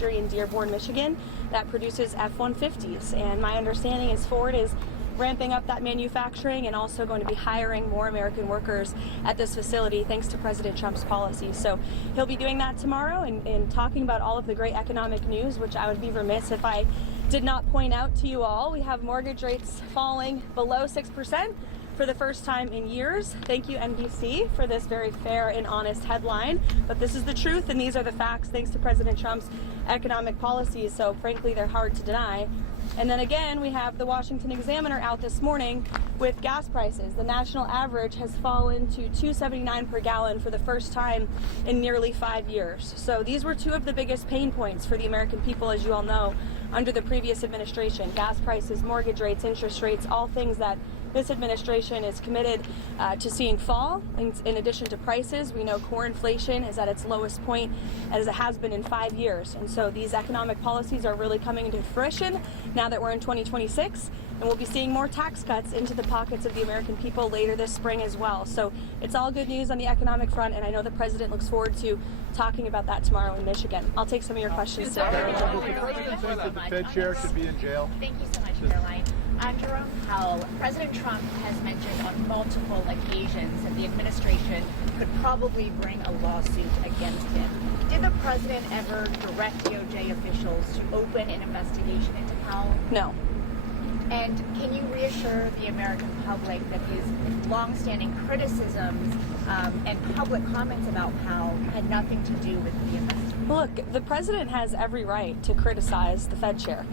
factory in Dearborn, Michigan that produces F-150s. And my understanding is Ford is ramping up that manufacturing and also going to be hiring more American workers at this facility thanks to President Trump's policies. So he'll be doing that tomorrow and talking about all of the great economic news, which I would be remiss if I did not point out to you all. We have mortgage rates falling below 6% for the first time in years. Thank you, NBC, for this very fair and honest headline. But this is the truth, and these are the facts thanks to President Trump's economic policies. So frankly, they're hard to deny. And then again, we have the Washington Examiner out this morning with gas prices. The national average has fallen to $2.79 per gallon for the first time in nearly 5 years. So these were two of the biggest pain points for the American people, as you all know, under the previous administration. Gas prices, mortgage rates, interest rates, all things that this administration is committed to seeing fall. In addition to prices, we know core inflation is at its lowest point as it has been in 5 years. And so these economic policies are really coming into fruition now that we're in 2026. And we'll be seeing more tax cuts into the pockets of the American people later this spring as well. So it's all good news on the economic front, and I know the president looks forward to talking about that tomorrow in Michigan. I'll take some of your questions today. Does the president think that the Fed chair should be in jail? Thank you so much, Karoline. I'm Jerome Powell. President Trump has mentioned on multiple occasions that the administration could probably bring a lawsuit against him. Did the president ever direct DOJ officials to open an investigation into Powell? No. And can you reassure the American public that his longstanding criticisms and public comments about Powell had nothing to do with the investigation? Look, the president has every right to criticize the Fed chair.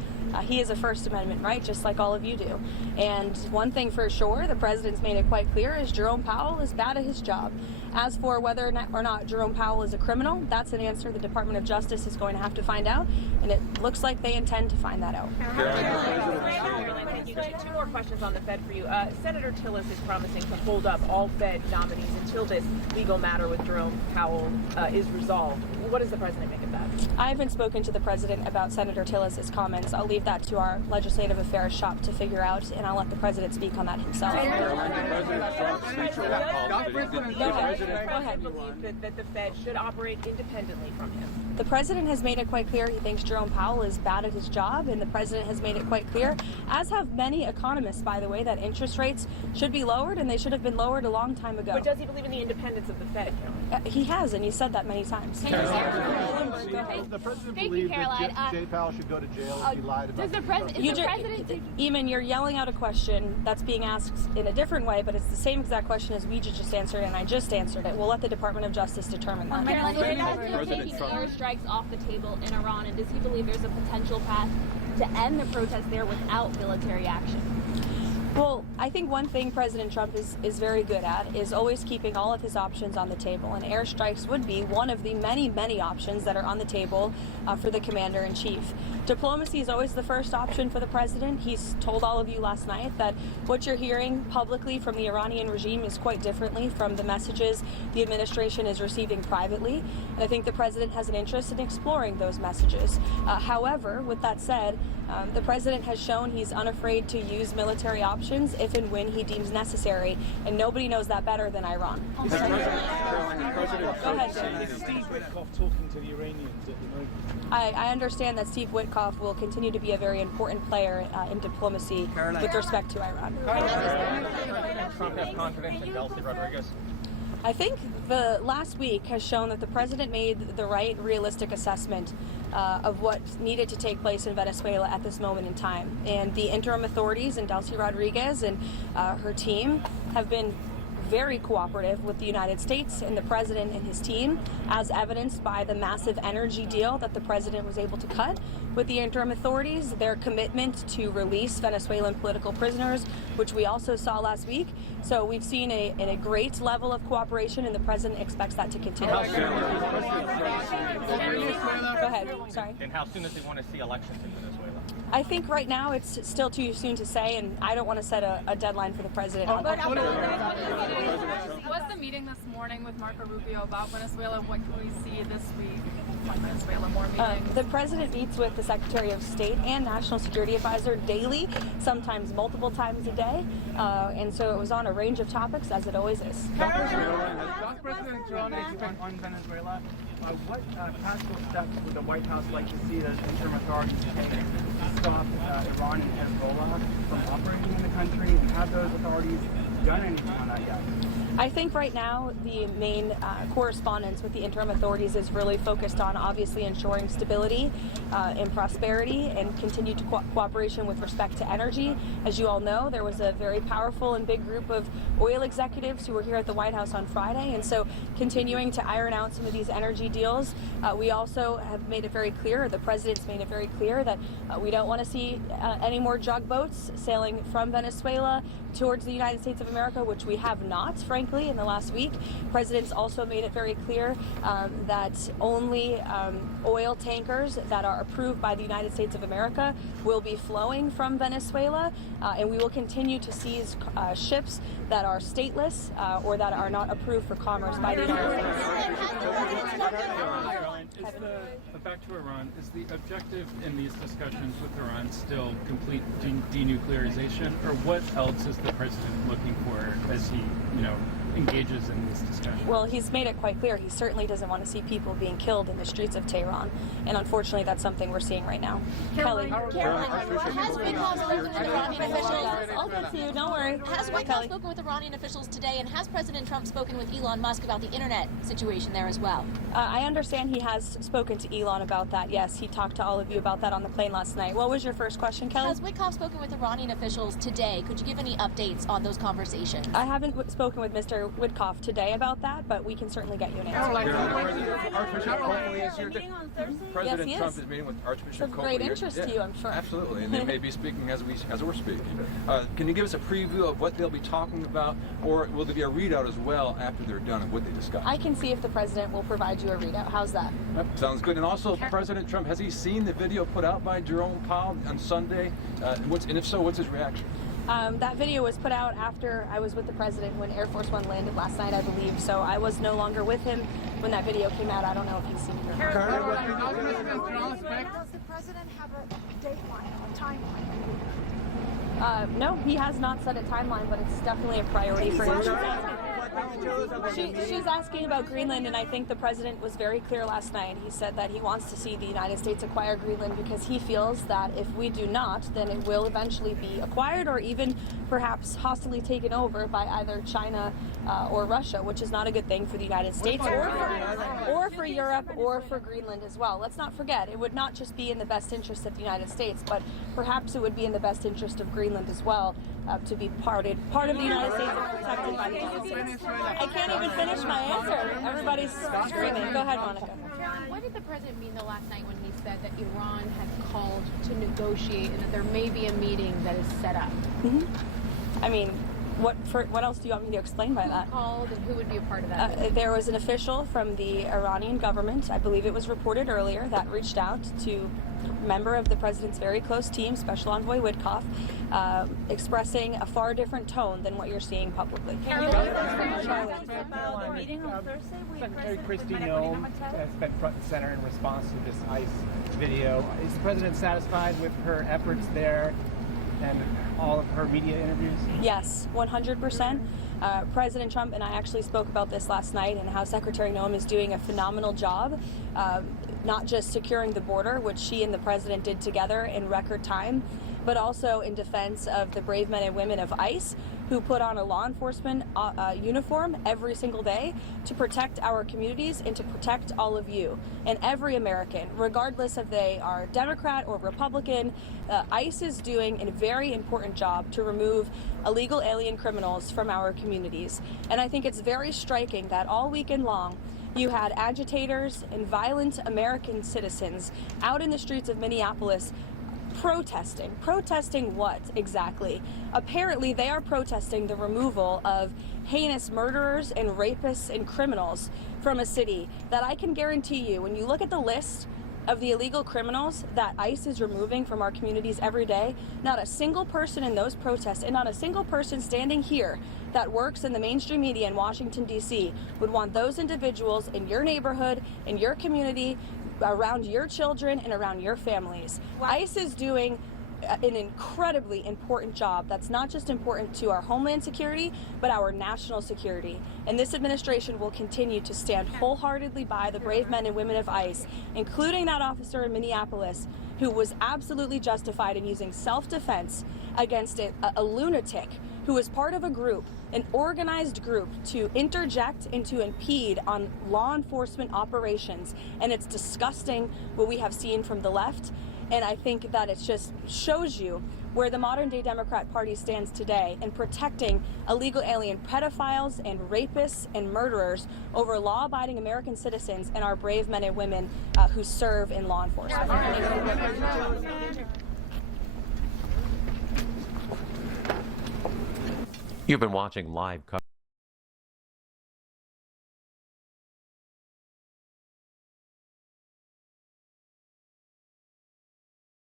He is a First Amendment right, just like all of you do. And one thing for sure, the president's made it quite clear, is Jerome Powell is bad at his job. As for whether or not Jerome Powell is a criminal, that's an answer the Department of Justice is going to have to find out, and it looks like they intend to find that out. Two more questions on the Fed for you. Senator Tillis is promising to hold up all Fed nominees until this legal matter with Jerome Powell is resolved. What does the president make of that? I haven't spoken to the president about Senator Tillis' comments. I'll leave that to our legislative affairs shop to figure out, and I'll let the president speak on that himself. Go ahead. Believe that the Fed should operate independently from him. The president has made it quite clear he thinks Jerome Powell is bad at his job, and the president has made it quite clear, as have many economists, by the way, that interest rates should be lowered, and they should have been lowered a long time ago. But does he believe in the independence of the Fed, Caroline? He has, and he said that many times. Does the president believe that Jay Powell should go to jail if he lied about Eamon, you're yelling out a question that's being asked in a different way, but it's the same exact question as we just answered, and I just answered it. We'll let the Department of Justice determine that. Taking airstrikes off the table in Iran, and does he believe there's a potential path to end the protest there without military action? Well, I think one thing President Trump is very good at is always keeping all of his options on the table, and airstrikes would be one of the many, many options that are on the table for the commander-in-chief. Diplomacy is always the first option for the president. He's told all of you last night that what you're hearing publicly from the Iranian regime is quite differently from the messages the administration is receiving privately, and I think the president has an interest in exploring those messages. However, with that said, the president has shown he's unafraid to use military options if and when he deems necessary, and nobody knows that better than Iran. Go ahead, Jim. Is Steve Witkoff talking to the Iranians at the moment? I understand that Steve Witkoff will continue to be a very important player in diplomacy with respect to Iran. Trump has confidence in Delcy Rodriguez? I think the last week has shown that the president made the right, realistic assessment of what needed to take place in Venezuela at this moment in time. And the interim authorities and Delcy Rodriguez and her team have been very cooperative with the United States and the president and his team, as evidenced by the massive energy deal that the president was able to cut with the interim authorities, their commitment to release Venezuelan political prisoners, which we also saw last week. So we've seen a great level of cooperation, and the president expects that to continue. Go ahead. Sorry. And how soon does he want to see elections in Venezuela? I think right now it's still too soon to say, and I don't want to set a deadline for the president on that. Was the meeting this morning with Marco Rubio about Venezuela? What can we see this week on Venezuela? More meetings? The president meets with the Secretary of State and National Security Advisor daily, sometimes multiple times a day, and so it was on a range of topics, as it always is. Does President Trump expect on Venezuela? What practical steps would the White House like to see the interim authorities take to stop Iran and Hezbollah from operating in the country? And have those authorities done anything on that yet? I think right now the main correspondence with the interim authorities is really focused on obviously ensuring stability and prosperity and continued cooperation with respect to energy. As you all know, there was a very powerful and big group of oil executives who were here at the White House on Friday, and so continuing to iron out some of these energy deals. We also have made it very clear, the president's made it very clear that we don't want to see any more drug boats sailing from Venezuela towards the United States of America, which we have not, frankly, in the last week. President's also made it very clear that only oil tankers that are approved by the United States of America will be flowing from Venezuela, and we will continue to seize ships that are stateless or that are not approved for commerce by the United States. Back to Iran, is the objective in these discussions with Iran still complete denuclearization, or what else is the president looking for as he, engages in these discussions? Well, he's made it quite clear he certainly doesn't want to see people being killed in the streets of Tehran, and unfortunately that's something we're seeing right now. Kelly. Caroline, has White House spoken with Iranian officials? I'll get to you, don't worry. Has White House spoken with Iranian officials today, and has President Trump spoken with Elon Musk about the internet situation there as well? I understand he has spoken to Elon about that, yes. He talked to all of you about that on the plane last night. What was your first question, Kelly? Has White House spoken with Iranian officials today? Could you give any updates on those conversations? I haven't spoken with Mr. Witkoff today about that, but we can certainly get you an answer. President Trump is meeting with Archbishop It's of great interest to you, I'm sure. Absolutely, and they may be speaking as we're speaking. Can you give us a preview of what they'll be talking about, or will there be a readout as well after they're done of what they discuss? I can see if the president will provide you a readout. How's that? Sounds good. And also, President Trump, has he seen the video put out by Jerome Powell on Sunday? And if so, what's his reaction? That video was put out after I was with the president when Air Force One landed last night, I believe. So I was no longer with him when that video came out. I don't know if he's seen it or not. Does the president have a dateline or a timeline? No, he has not set a timeline, but it's definitely a priority for him. She's asking about Greenland, and I think the president was very clear last night. He said that he wants to see the United States acquire Greenland because he feels that if we do not, then it will eventually be acquired or even perhaps hostily taken over by either China or Russia, which is not a good thing for the United States or for Europe or for Greenland as well. Let's not forget, it would not just be in the best interest of the United States, but perhaps it would be in the best interest of Greenland as well to be part of the United States and protected by the United States. I can't even finish my answer. Everybody's screaming. Go ahead, Monica. Caroline, what did the president mean last night when he said that Iran had called to negotiate and that there may be a meeting that is set up? I mean, what else do you want me to explain by that? Who called and who would be a part of that? There was an official from the Iranian government, I believe it was reported earlier, that reached out to a member of the president's very close team, Special Envoy Witkoff, expressing a far different tone than what you're seeing publicly. The meeting on Thursday, Secretary Kristi Noem has been front and center in response to this ICE video. Is the president satisfied with her efforts there and all of her media interviews? Yes, 100%. President Trump and I actually spoke about this last night and how Secretary Noem is doing a phenomenal job, not just securing the border, which she and the president did together in record time, but also in defense of the brave men and women of ICE who put on a law enforcement uniform every single day to protect our communities and to protect all of you and every American, regardless if they are Democrat or Republican. ICE is doing a very important job to remove illegal alien criminals from our communities. And I think it's very striking that all weekend long, you had agitators and violent American citizens out in the streets of Minneapolis protesting. Protesting what exactly? Apparently they are protesting the removal of heinous murderers and rapists and criminals from a city that I can guarantee you, when you look at the list of the illegal criminals that ICE is removing from our communities every day, not a single person in those protests and not a single person standing here that works in the mainstream media in Washington, D.C. would want those individuals in your neighborhood, in your community, around your children and around your families. ICE is doing an incredibly important job that's not just important to our homeland security, but our national security. And this administration will continue to stand wholeheartedly by the brave men and women of ICE, including that officer in Minneapolis who was absolutely justified in using self-defense against a lunatic who was part of a group, an organized group, to interject and to impede on law enforcement operations. And it's disgusting what we have seen from the left. And I think that it just shows you where the modern day Democrat Party stands today in protecting illegal alien pedophiles and rapists and murderers over law-abiding American citizens and our brave men and women who serve in law enforcement. You've been watching live coverage.